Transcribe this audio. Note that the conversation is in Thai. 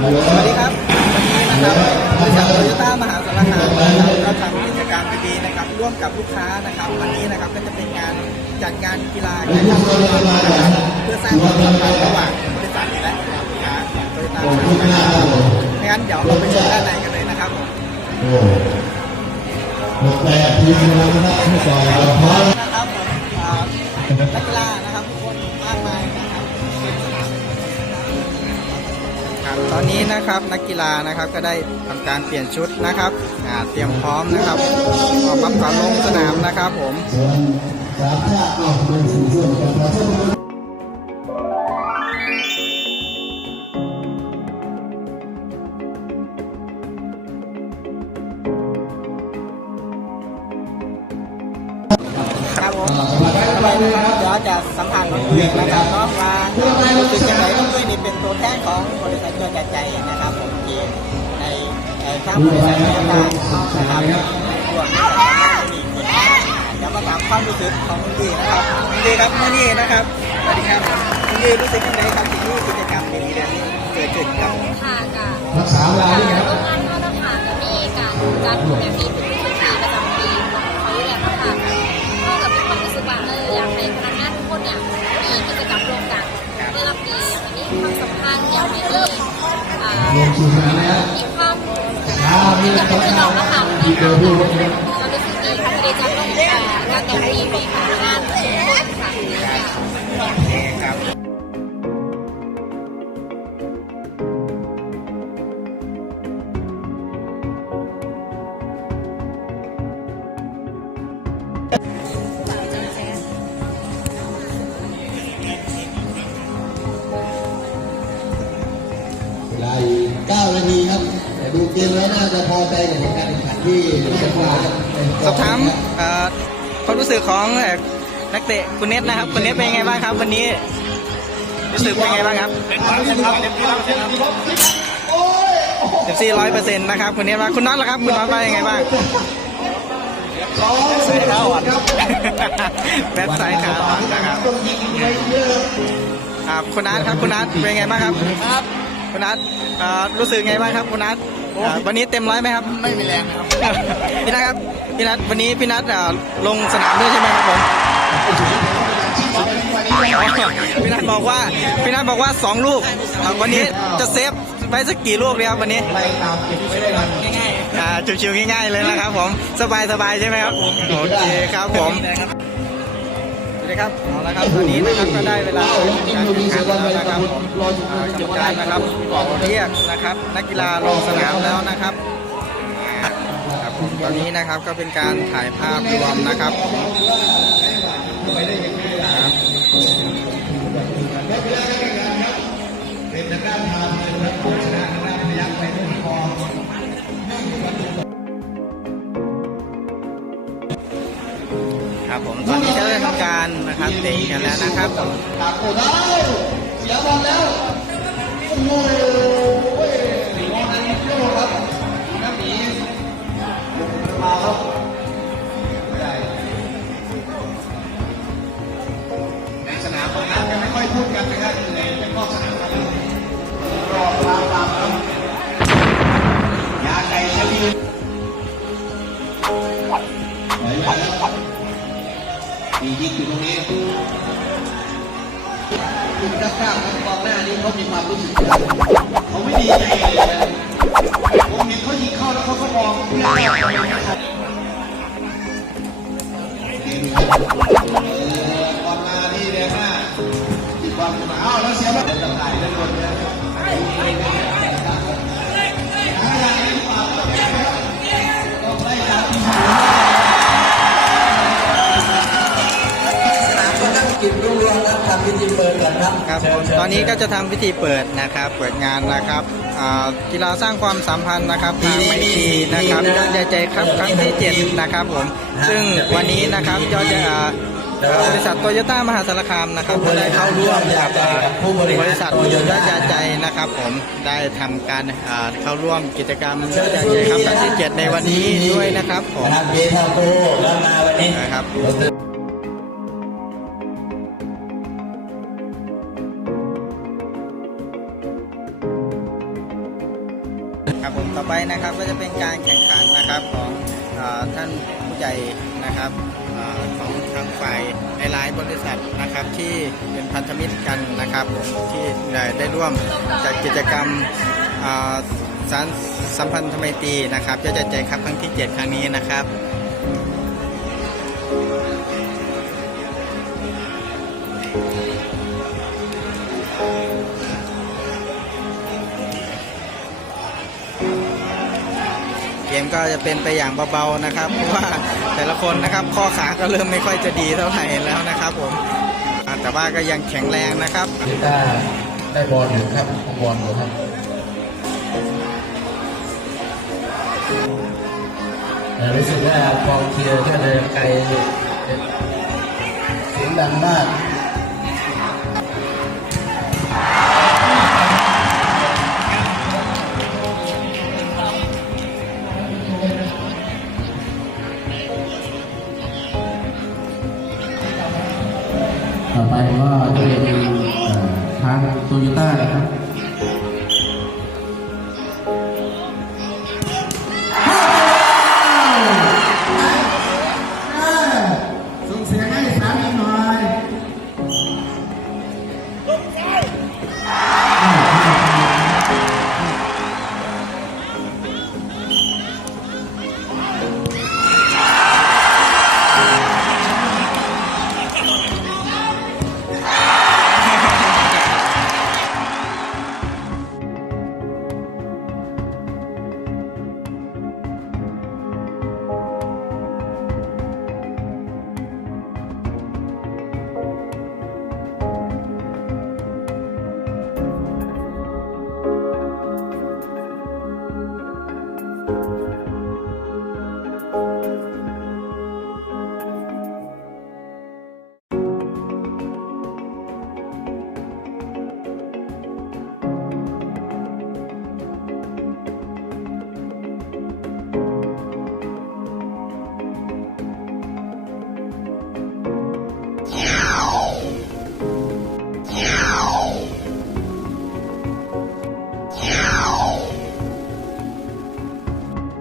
สวัสดีครับวันนี้นะครับบริษัทโตโยต้ามหาสารคามนะครับก็ทำกิจกรรมดีๆนะครับ ร่วมกับลูกค้านะครับ วันนี้นะครับก็จะเป็นงานจัดงานกีฬากิจกรรมนะครับเพื่อสร้างความสัมพันธ์ระหว่างบริษัทและลูกค้าของโตโยต้ามหาสารคามไม่งั้นเดี๋ยวเราไปชมด้านในกันเลยนะครับผมโอ้หกแปดทีมเราชนะที่ต่อเราพร้อมนะครับผมอ่านักกีฬานะครับทุกคนมากมายนะับครับตอนนี้นะครับนักกีฬานะครับก็ได้ทำการเปลี่ยนชุดนะครับเตรียมพร้อมนะครับออกมาก่อนลงสนามนะครับผมส่วนสามชาติก็เป็นสีส่วนกันเราต้งครับผมสบายดีครับเดี๋ยวจะสัมผัสน้องตุ้ยนะครับเนาะว่า เป็นตัวแทนของบริษัทเกิดจาใจนะครับผมที่ในในทางบริษัทโตโยต้นะครับรวมมีคนเดี๋ยวมาถามความรู้สึกของน้องตุ้ยนะครับน้องตุ้ยครับมื่อนี้นะครับสวัสดีครับน้องตุ้ยรู้สึกยังไงครับที่นี่กิจกรรมดีๆแบบนี้เกิดขึ้นครับค่ะกับรักษาเวลาด้วยครับโรงงานเขานะคะจะมีการจัดแบบนี้เป็นทุกปีประจำปีของเขาอยู่แล้วค่ะก็กับมีความรู้สึกว่าเอออยากให้พนักงานทุกคนเนี่ยมีกิจกรรมร่วม ลงชิงมาแล้วมีความเช้านี้อยากต้ให้องพี่น้องมาทำที่เจอผู้ร่วมงานเรารู้สึกดีค่ะที่ได้จัดร่วมกันการแต่งปีให้พนักงานทุกคนค่ะ เกมแล้วน่าจะพอใจกับผลการแข่งขันที่จะมาสอบถามเอ่อความรู้สึกของเอ่อนักเตะคุณเนตนะครับคุณเนตเป็นยังไงบ้างครับวันนี้รู้สึกเป็นยังไงบ้างครับเต็มที่ร้อยเปอร์เซ็นต์นะครับคุณเนตว่าคุณน็อตล่ะครับคุณน็อตว่ายังไงบ้างสายขาอ่อนครับแบบสายขาอ่อนนะครับครับคุณนัทครับคุณนัทเป็นยังไงบ้างครับ ครับคุณนัทเอ่อรู้สึกไงบ้างครับคุณนัทเอ่อ วันนี้เต็มร้อยไหมครับ ไม่มีแรงครับพี่นัทครับพี่นัทวันนี้พี่นัทเอ่อลงสนามด้วยใช่ไหมครับผมพี่นัทบอกว่าพี่นัทบอกว่าสองลูกเอ่อวันนี้จะเซฟไว้สักกี่ลูกดีครับวันนี้ไปตามเก็บไว้ได้กันอ่าชิวๆง่ายๆเลยนะครับผมสบายสบายๆใช่ไหมครับโอเคครับผมส วัสดีครับเอาละครับตอนนี้นะครับก็ได้เวลาการแข่งขันแล้วนะครับผมอ่ากรรมการนะครับบอกเรียกนะครับ นักกีฬาลงสนามแล้วนะครับครับผมตอนนี้นะครับก็เป็นการถ่ายภาพรวมนะครับครับ นะครับเตะกันแล้วนะครับผมตักโอ้ได้เสียบอลแล้วโอ้โหรอนันโยครับนักหนีมาครับไม่ได้ในสนามบางนัดจะไม่ค่อยพูดกันนะครับในเป็นนอกสนามกันรอตามตามครับยาไก่ชะลีไหลมาแล้ว มียิงอยู่ตรงนี้คุณกล้าๆครับกองหน้านี้เขามีความรู้สึกอย่างเขาไม่ดีใจเลยนะผมเห็นเขายิงเข้าแล้วเขาก็มองเพื่อนเราทำไมไม่เข้าำพิธีเปิดก่อนครับครับผมตอนนี้ก็จะทำพิธีเปิดนะครับ เปิดงานนะครับอ่ากีฬาสร้างความสัมพันธ์นะครับทางไมตรีนะครับยอดใจครับครั้งที่เจ็ดนะครับผม ซึ่งวันนี้นะครับยอดจะอ่าเอ่อบริษัทโตโยต้ามหาสารคามนะครับก็ได้เข้าร่วมกับอ่าบริษัทยอดยาใจนะครับ ผมได้ทำการอ่าเข้าร่วมกิจกรรมยอดยาใจครับครั้งที่เจ็ดในวันนี้ด้วยนะครับผม นะครับเบทาโกแล้วมาวันนี้นะครับครับ นะครับก็จะเป็นการแข่งขันนะครับของอท่านผู้ใหญ่นะครับอของทางฝ่ายหลายๆบริษัทนะครับที่เป็นพันธมิตรกันนะครับผมที่ได้ได้ร่วมจัดกิจกรรมสารสัมพันธไมตรีนะครับจะจัดใจครับครั้งที่ 7 ครั้งนี้นะครับ เกมก็จะเป็นไปอย่างเบาๆนะครับ เพราะว่าแต่ละคนนะครับข้อขาก็เริ่มไม่ค่อยจะดีเท่าไหร่แล้วนะครับผมแต่ว่าก็ยังแข็งแรงนะครับกีตาร์ได้บอลอยู่ครับบอลอยู่ครับรู้สึกว่ากองเชียร์ก็เดินไกลเสียงดังมาก ไปก็จะเป็นช้างโตโยต้านะครับ